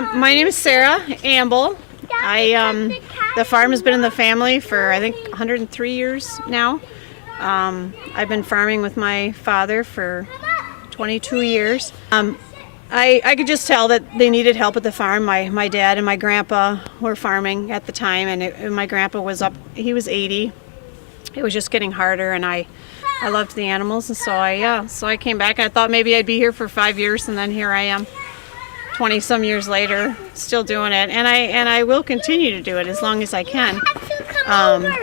My name is Sarah Amble. The farm has been in the family for I think 103 years now. I've been farming with my father for 22 years. I could just tell that they needed help at the farm. My dad and my grandpa were farming at the time, and my grandpa was he was 80. It was just getting harder, and I loved the animals, and so I came back. I thought maybe I'd be here for 5 years, and then here I am 20 some years later, still doing it, and I will continue to do it as long as I can.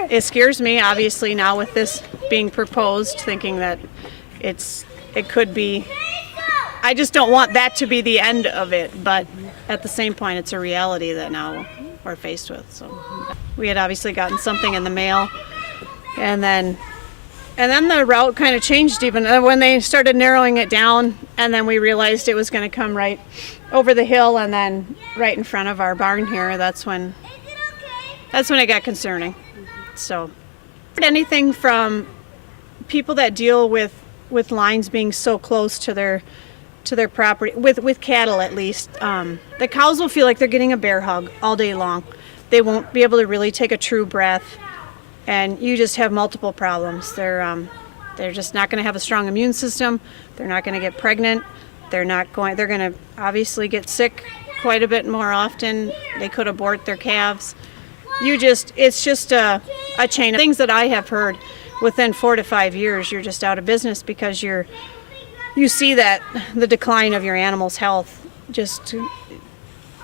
It scares me, obviously, now with this being proposed, thinking that it could be. I just don't want that to be the end of it, but at the same point, it's a reality that now we're faced with. So we had obviously gotten something in the mail, and then the route kind of changed even when they started narrowing it down, and then we realized it was going to come right over the hill and then right in front of our barn here. That's when it got concerning. So anything from people that deal with lines being so close to their property, with cattle at least, the cows will feel like they're getting a bear hug all day long. They won't be able to really take a true breath, and you just have multiple problems. They're just not going to have a strong immune system. They're not going to get pregnant. They're going to obviously get sick quite a bit more often. They could abort their calves. It's just a chain of things that I have heard. Within 4 to 5 years, you're just out of business because you see that the decline of your animal's health just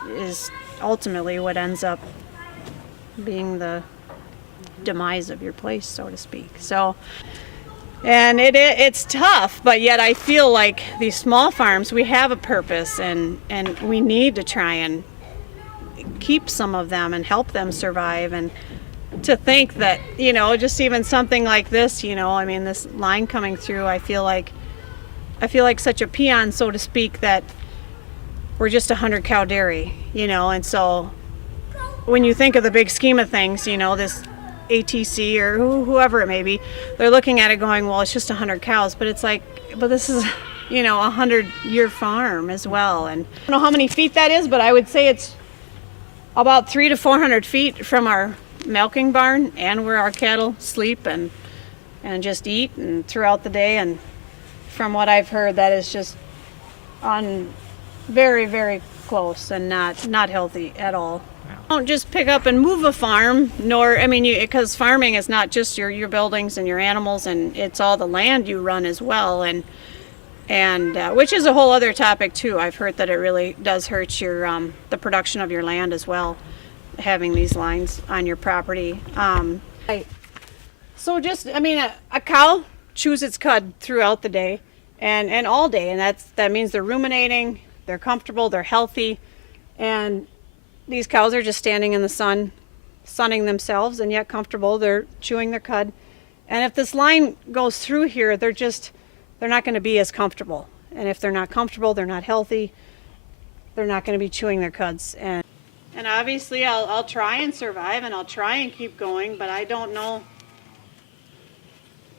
is ultimately what ends up being the demise of your place, so to speak. So, and it's tough, but yet I feel like these small farms, we have a purpose, and we need to try and keep some of them and help them survive. And to think that, just even something like this, I mean, this line coming through, I feel like such a peon, so to speak, that we're just 100 cow dairy, and so when you think of the big scheme of things, this ATC or whoever it may be, they're looking at it going, well, it's just 100 cows, but it's like, but this is, a 100-year farm as well. And I don't know how many feet that is, but I would say it's about 300 to 400 feet from our milking barn and where our cattle sleep and just eat and throughout the day. And from what I've heard, that is just very, very close and not healthy at all. Don't just pick up and move a farm, because farming is not just your buildings and your animals, and it's all the land you run as well, and which is a whole other topic too. I've heard that it really does hurt your the production of your land as well, having these lines on your property. So just, a cow chews its cud throughout the day and all day, and that means they're ruminating, they're comfortable, they're healthy, and these cows are just standing in the sun, sunning themselves, and yet comfortable. They're chewing their cud. And if this line goes through here, they're not going to be as comfortable. And if they're not comfortable, they're not healthy. They're not going to be chewing their cuds. And obviously, I'll try and survive, and I'll try and keep going, but I don't know.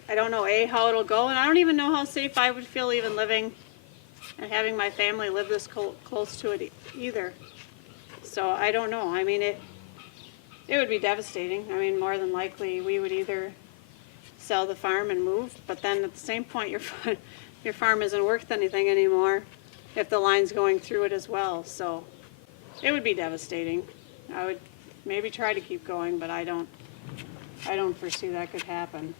How it'll go, and I don't even know how safe I would feel even living and having my family live this close to it either. So I don't know. It would be devastating. More than likely we would either sell the farm and move, but then at the same point your farm isn't worth anything anymore if the line's going through it as well. So it would be devastating. I would maybe try to keep going, but I don't foresee that could happen.